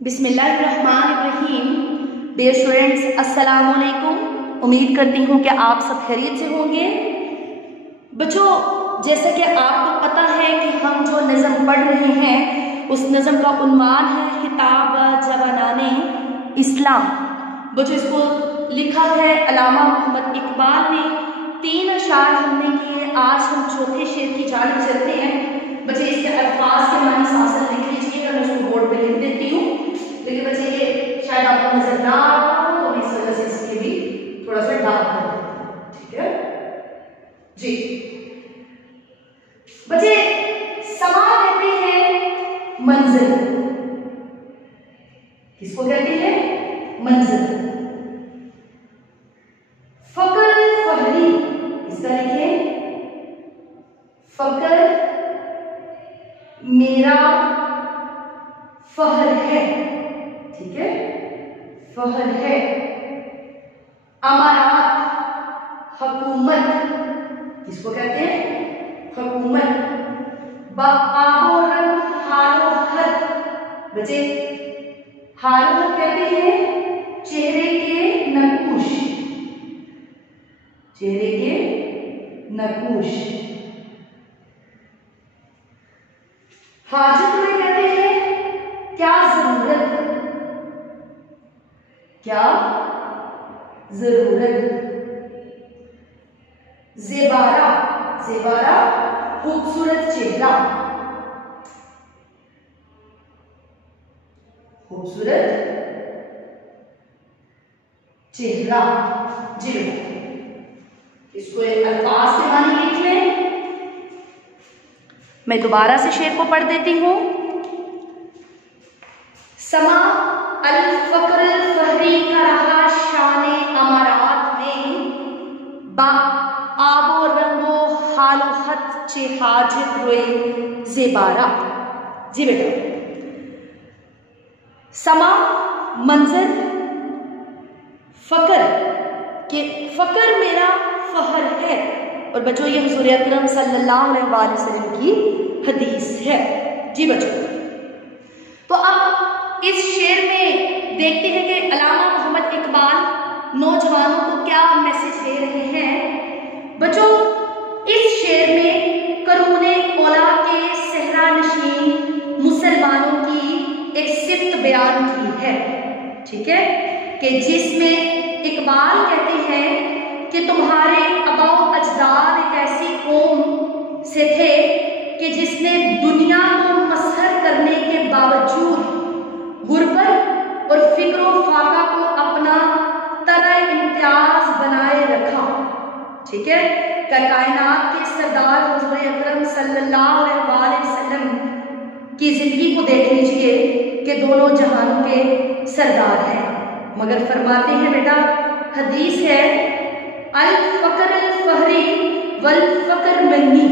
बिस्मिल्लाहिर्रहमानिर्रहीम। Dear students, अस्सलाम वालेकुम। उम्मीद करती हूँ कि आप सब खैरियत से होंगे। बच्चों, जैसा कि आपको पता है कि हम जो नज़म पढ़ रहे हैं उस नज़म का उन्वान है खिताब जवानाने इस्लाम। बच्चों, इसको लिखा है अल्लामा मोहम्मद इकबाल ने। 3 अशआर हमने किए। आज हम चौथे शेर की जानिब चलते हैं। बच्चे, इसके अल्फाज के मानी साथ लिख लीजिएगा, मैं उसको बोर्ड पे लिख देती हूँ। लेकिन बच्चे ये शायद आपको नजर ना आ रहा हो, तो इस वजह से इसके भी थोड़ा सा डार्क कर देते हैं। ठीक है जी। बच्चे, समा कहते हैं मंजिल। किसको कहते हैं? मंजिल। फकर फहरी, इसका लिखे फकर मेरा फहर है। ठीक है, फहर है। अमारात हुकूमत, किसको कहते हैं? हुकूमत। बाआबो रंग हालो हद, बच्चे हालो हद कहते हैं चेहरे के नकूश, चेहरे के नकूश। हाजत में कहते हैं क्या जरूरत, क्या जरूरत। ज़ेबारा, ज़ेबारा खूबसूरत चेहरा, खूबसूरत चेहरा। जी, इसको एक अल्फाज के मानी लिख लें। मैं दोबारा से शेर को पढ़ देती हूं। समा अल फकर फहरी का रहा शाने अमारात में, बा आबो रंगो हालो हद चे हाजिर रोए ज़ेबारा। जी बेटा, समा मंजर, फकर के फकर मेरा फहर है। और बच्चों, ये हुज़ूर अकरम सल्लल्लाहु अलैहि वसल्लम की हदीस है। जी बच्चों, तो अब इस शेर में देखते हैं कि अल्लामा मोहम्मद इकबाल नौजवानों को क्या मैसेज दे रहे हैं। बच्चों, इस शेर में करूने औला के सहरा नशीन मुसलमानों की एक सिफ्त बयान की है। ठीक है, कि जिसमें इकबाल कहते हैं कि तुम्हारे अबाओ अजदाद एक ऐसी कौम से थे कि जिसने दुनिया को मसहर करने के बावजूद गुर्बत और फिक्रो फाका को अपना तरह इम्तियाज बनाए रखा। ठीक है, कायनात के सरदार हुज़ूर अकरम सल्लल्लाहु अलैहि वसल्लम की जिंदगी को देख लीजिए कि दोनों जहानों के सरदार हैं, मगर फरमाते हैं बेटा, हदीस है अल फकर अल फहरी वल फकर मन्नी,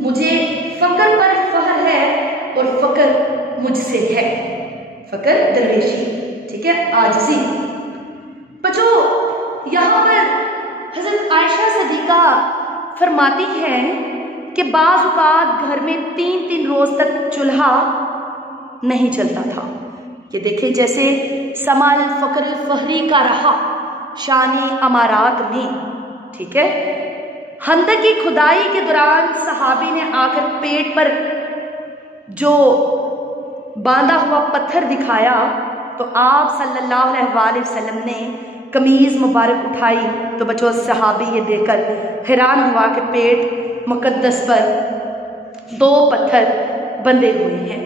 मुझे फकर पर फहर है और फकर मुझसे है। फकर दरवेशी, ठीक है, आजिज़ी। बच्चों, यहाँ पर हज़रत आयशा सदीका फरमाती हैं कि बाज़ औक़ात घर में 3-3 रोज तक चूल्हा नहीं चलता था। ये देखें, जैसे समाल फकर फहरी का रहा शानी अमारात में। ठीक है, हंदक की खुदाई के दौरान सहाबी ने आकर पेट पर जो बांधा हुआ पत्थर दिखाया तो आप सल्लल्लाहु अलैहि वसल्लम ने कमीज मुबारक उठाई तो बच्चों, सहाबी ये देखकर हैरान हुआ कि पेट मुकद्दस पर 2 पत्थर बंधे हुए हैं।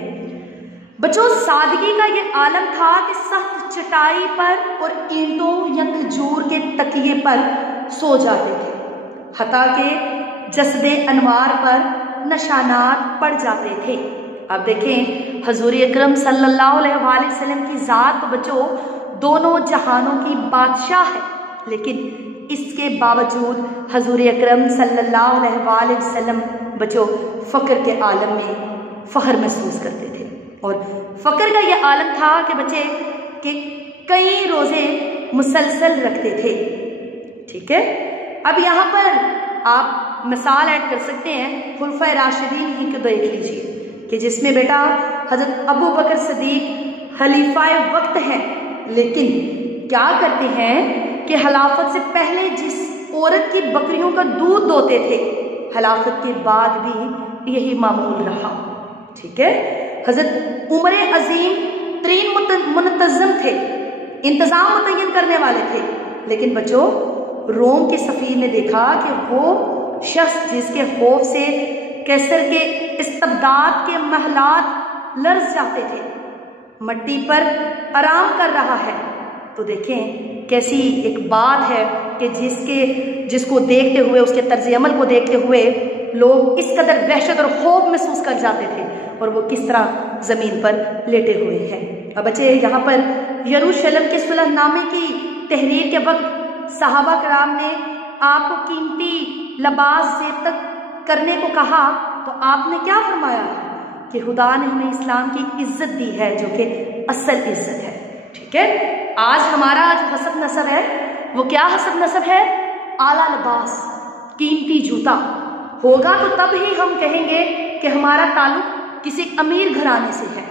बच्चों, सादगी का ये आलम था कि सख्त चटाई पर और ईंटों या खजूर के तकिए पर सो जाते थे, हता के जसदे अनवार पर निशानात पड़ जाते थे। अब देखें, हुज़ूर अकरम सल्लल्लाहु अलैहि वसल्लम की ज़ात तो बच्चों दोनों जहानों की बादशाह है, लेकिन इसके बावजूद हुज़ूर अकरम सल्लल्लाहु अलैहि वसल्लम बच्चों फ़क्र के आलम में फ़ख्र महसूस करते थे। और फ़क्र का यह आलम था कि बच्चे कि कई रोज़े मुसलसल रखते थे। ठीक है, अब यहाँ पर आप मिसाल ऐड कर सकते हैं खुलफाए राशिदीन ही को देख लीजिए कि जिसमें बेटा हज़रत अबू बकर सिद्दीक, खलीफाए वक्त हैं, लेकिन क्या करते हैं कि खिलाफत से पहले जिस औरत की बकरियों का दूध दोते थे, खिलाफत के बाद भी यही मामूल रहा। ठीक है, हजरत उमर अजीम तरीन मुनतज़म थे, इंतजाम मुतय्यन करने वाले थे, लेकिन बच्चों रोम के सफीर ने देखा कि वो शख्स जिसके खौफ से कैसर के इस्तबदाद के महलात लर्ज जाते थे, मट्टी पर आराम कर रहा है। तो देखें कैसी एक बात है कि जिसको देखते हुए, उसके तर्ज अमल को देखते हुए लोग इस कदर वहशत और खौफ महसूस कर जाते थे, और वो किस तरह जमीन पर लेटे हुए हैं। अब बच्चे यहाँ पर यरूशलेम के सुलहनामे की तहरीर के वक्त सहाबा कराम ने आपको कीमती लिबास ज़ेब करने को कहा, तो आपने क्या फरमाया कि खुदा ने हमें इस्लाम की इज्जत दी है, जो कि असल इज्जत है। ठीक है, आज हमारा जो हसब नसब है वो क्या हसब नसब है? आला लिबास, कीमती जूता होगा तो तब ही हम कहेंगे कि हमारा ताल्लुक किसी अमीर घराने से है।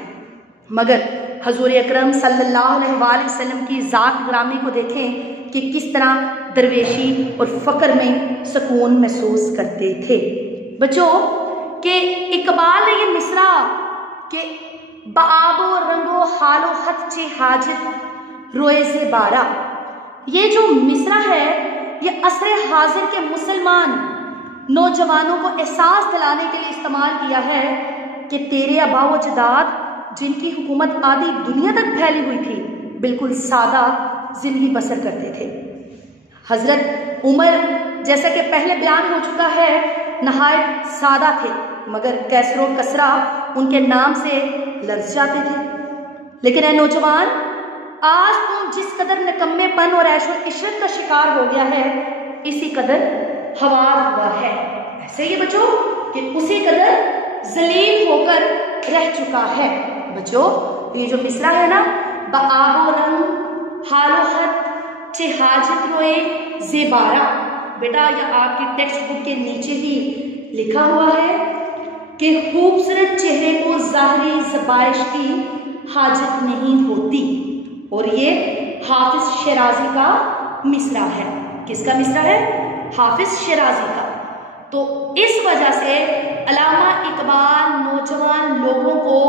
मगर हजूर अकरम सल्लल्लाहु अलैहि वसल्लम की ज़ात ग्रामी को देखें कि किस तरह दरवेशी और फ़क्र में सुकून महसूस करते थे। बच्चों के इकबाल ने ये मिसरा के बाबो रंगो हालो हथ चे हाजिर रोए से बारा, ये जो मिसरा है ये असरे हाजिर के मुसलमान नौजवानों को एहसास दिलाने के लिए इस्तेमाल किया है कि तेरे आबा व अजदाद जिनकी हुकूमत आधी दुनिया तक फैली हुई थी, बिल्कुल सादा जिंदगी बसर करते थे। हजरत उमर, जैसा कि पहले बयान हो चुका है, नहायत सादा थे, मगर कैसरो कसरा उनके नाम से लर्ज जाते थे। लेकिन ऐ नौजवान, आज तुम जिस कदर निकम्मेपन और ऐशो इशरत का शिकार हो गया है, इसी कदर हवार हुआ है। ऐसे ही बच्चों कि उसी कदर जलील होकर रह चुका है। बच्चों ये जो मिसरा है ना, बाबो रंग हालो हत चे हाजत रोए ज़ेबारा, बेटा ये आपकी टेक्स्ट बुक के नीचे ही लिखा हुआ है कि खूबसूरत चेहरे को ज़ाहरी ज़बाइश की हाजत नहीं होती। और ये हाफिज शिराजी का मिसरा है। किसका मिसरा है? हाफिज शिराजी का। तो इस वजह से अल्लामा इकबाल नौजवान लोगों को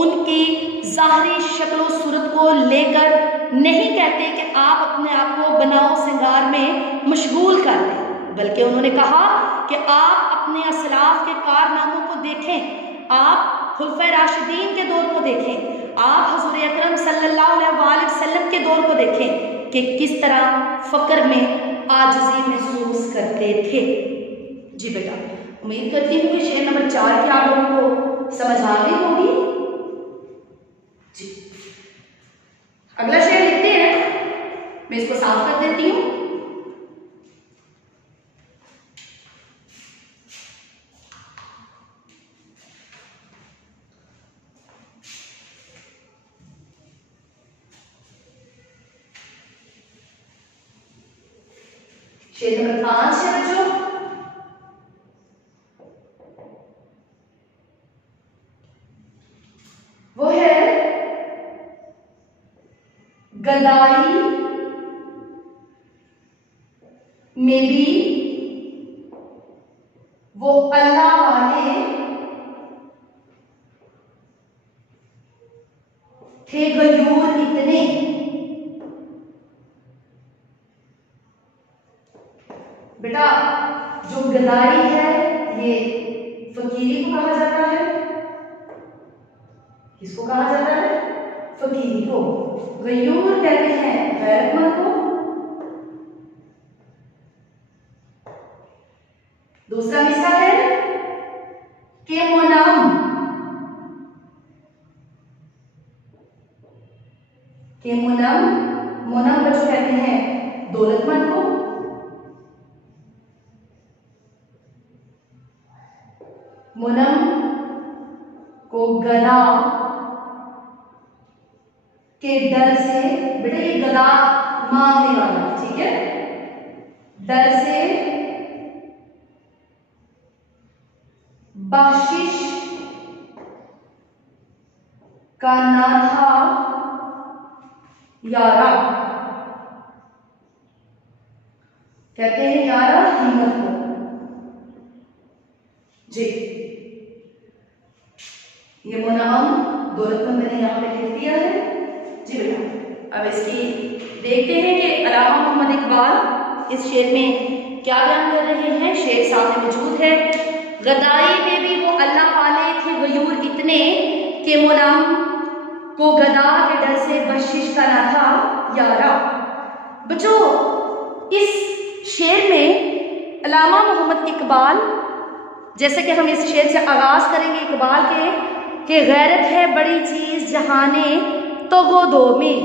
उनकी ज़ाहरी शक्ल सूरत को लेकर नहीं कहते कि आप अपने आप को बनाओ सिंगार में मशगूल कर दें, बल्कि उन्होंने कहा कि आप अपने असलाफ के कारनामों को देखें, आप खुलफाए राशिदीन के दौर को देखें, आप हुज़ूर अकरम सल्लल्लाहु अलैहि वसल्लम के दौर को देखें कि किस तरह फ़क्र में आजिज़ी महसूस करते थे। जी बेटा, उम्मीद करती हूँ कि शेर नंबर 4 की आप लोगों को समझ आ गई होगी। जी, अगला शेर लिखते हैं, मैं इसको साफ कर देती हूँ। शेर नंबर 5 है बच्चों, वो है गदाई में भी वो अल्लाह वाले थे गयूर इतने। बेटा जो गदाई है ये फकीरी को कहा जाता है। किसको कहा जाता है? फकीरी को। गयूर कहते हैं गैरतमंद को। दूसरा मिसरा है के मुनम, के मुनम, मुनम बच्चों कहते हैं दौलतमंद को। मुनम को गदा के डर से, बेटा ये गदा मांगने वाला, ठीक है, डर से बख्शिश का ना था यारा, कहते हैं यारा हिम्मत को। जी, ये मुनाम दौलतमंद मैंने यहाँ पे लिख दिया है। जी बेटा, अब इसकी देखते हैं कि अल्लामा मोहम्मद इकबाल इस शेर में क्या बयान कर रहे हैं। शेर सामने मौजूद है। गदाई में भी वो अल्लाह वाले थे गयूर इतने के मुनाम को गदा के डर से बख्शिश का ना था यारा। बच्चों, इस शेर में अल्लामा मोहम्मद इकबाल, जैसे कि हम इस शेर से आगाज करेंगे इकबाल के गैरत है बड़ी चीज जहाने तो गोदो में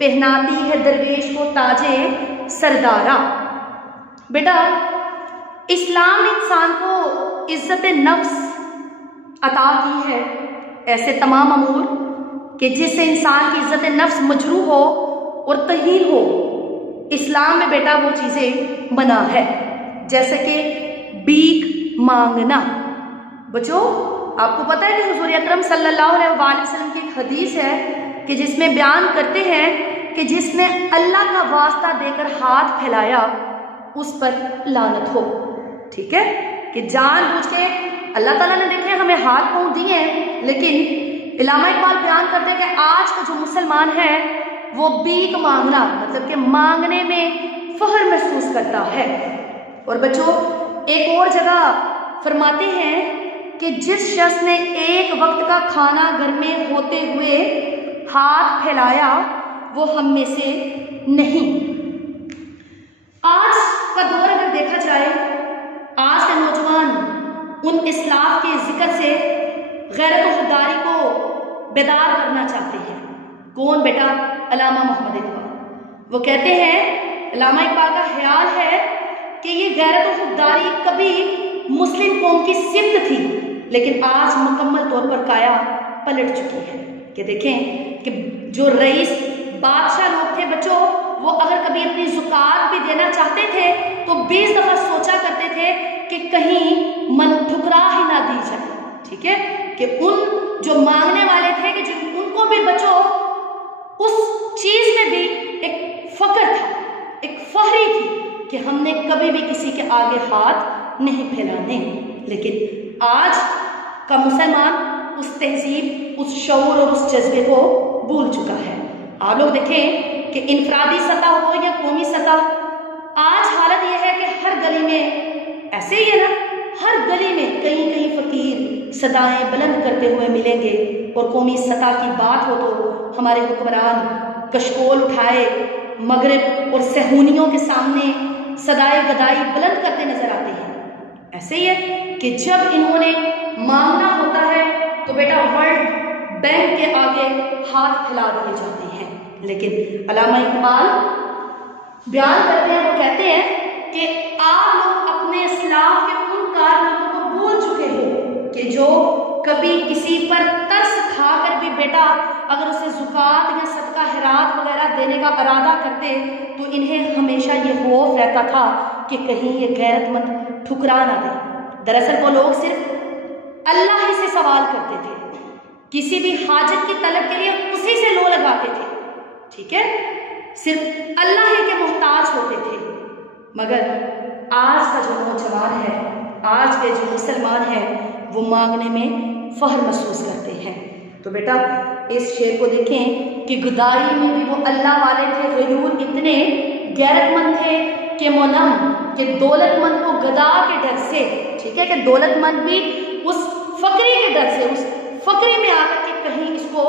पहनाती है दरवेश को ताजे सरदारा। बेटा, इस्लाम ने इंसान को इज्जत नफ्स अता की है, ऐसे तमाम अमूर कि जिससे इंसान की इज्जत नफ्स मजरू हो और तहीन हो, इस्लाम में बेटा वो चीजें मना है, जैसे कि भीख मांगना। बच्चों, आपको पता है कि हुजूर अकरम सल्लल्लाहु अलैहि वसल्लम की एक हदीस है कि जिसमें बयान करते हैं कि जिसने अल्लाह का वास्ता देकर हाथ फैलाया उस पर लानत हो। ठीक है, कि जानबूझ के अल्लाह ताला ने देखे हमें हाथ पांव दिए हैं, लेकिन अल्लामा इकबाल बयान करते हैं कि आज का जो मुसलमान है वो भीख मांगना, मतलब कि मांगने में फख्र महसूस करता है। और बच्चों, एक और जगह फरमाते हैं कि जिस शख्स ने एक वक्त का खाना घर में होते हुए हाथ फैलाया वो हम में से नहीं। आज का दौर अगर देखा जाए, आज के नौजवान उन इस्लाफ के जिक्र से गैरत और खुददारी को बेदार करना चाहते हैं। कौन बेटा? अल्लामा मोहम्मद इकबाल। वो कहते हैं, अल्लामा इकबाल का ख्याल है कि ये गैरत और खुददारी कभी मुस्लिम कौम की सिफ्त थी, लेकिन आज मुकम्मल तौर पर काया पलट चुकी है। कि देखें कि जो रईस बादशाह लोग थे बच्चों, वो अगर कभी अपनी ज़ुकात भी देना चाहते थे तो 20 दफा सोचा करते थे कि कहीं मन ठुकरा ही ना दी जाए। ठीक है, कि उन जो मांगने वाले थे कि जो उनको भी बच्चों उस चीज में भी एक फक्र था, एक फहरी थी कि हमने कभी भी किसी के आगे हाथ नहीं फैलाने। लेकिन आज का मुसलमान उस तहजीब, उस शऊर और उस जज्बे को भूल चुका है। आप लोग देखें कि इनफरादी सतह हो या कौमी सतह, आज हालत यह है कि हर गली में ऐसे ही है ना, हर गली में कहीं कहीं फकीर सदाएं बुलंद करते हुए मिलेंगे। और कौमी सतह की बात हो तो हमारे हुक्मरान कशकोल उठाए मगरिब और सहूनियों के सामने सदाए गदाई बुलंद करते नजर आते हैं। ऐसे ही है कि जब इन्होंने मांगना होता है तो बेटा वर्ल्ड बैंक के आगे हाथ फैला दिए जाते हैं। लेकिन अल्लामा इकबाल बयान करते हैं, वो कहते हैं कि आप लोग अपने इस्लाफ के उन कारनामों को भूल चुके हो कि जो कभी किसी पर तरस खाकर भी बेटा अगर उसे ज़ुकात या सदका हिरात वगैरह देने का इरादा करते तो इन्हें हमेशा ये खौफ रहता था कि कहीं ये गैरतमंद ठुकरा ना दे। दरअसल वो लोग सिर्फ अल्लाह ही से सवाल करते थे, किसी भी हाजत की तलब के लिए उसी से लो लगाते थे। ठीक है, सिर्फ अल्लाह ही के मोहताज होते थे। मगर आज का जो नौजवान है, आज के जो मुसलमान है, वो मांगने में फख्र महसूस करते हैं। तो बेटा इस शेर को देखें कि गुदाई में भी वो अल्लाह वाले थे गयूर इतने गैरतमंद थे कि मोनम कि दौलतमंद को गदा के डर से, ठीक है, कि दौलतमंद भी उस फकरी के डर से, उस फकरी में आकर के कहीं इसको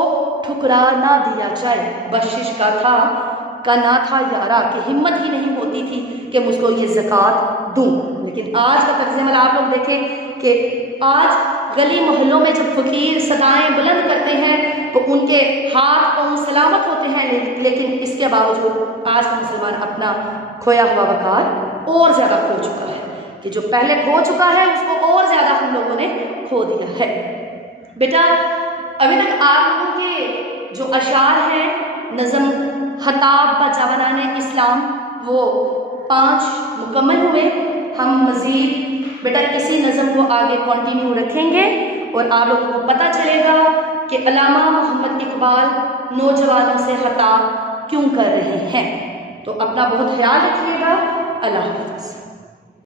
ठुकरा ना दिया जाए। बख्शिश का ना था यारा, कि हिम्मत ही नहीं होती थी कि मुझको ये ज़कात दूं। लेकिन आज का तर्ज़-ए-अमल आप लोग देखें कि आज गली मोहल्लों में जब फकीर सदाएं बुलंद करते हैं तो उनके हाथ पांव सलामत होते हैं, लेकिन इसके बावजूद आज का मुसलमान अपना खोया हुआ वकार और ज़्यादा खो चुका है, कि जो पहले खो चुका है उसको और ज़्यादा हम लोगों ने खो दिया है। बेटा अभी तक आप लोगों के जो अशार हैं नज़म खताब व जवानाने इस्लाम वो 5 मुकम्मल हुए। हम मज़ीद बेटा इसी नज़म को आगे कंटिन्यू रखेंगे और आप लोगों को पता चलेगा कि अल्लामा मोहम्मद इकबाल नौजवानों से खिताब क्यों कर रहे हैं। तो अपना बहुत ख्याल रखिएगा। अल्लाह हाफ़िज़।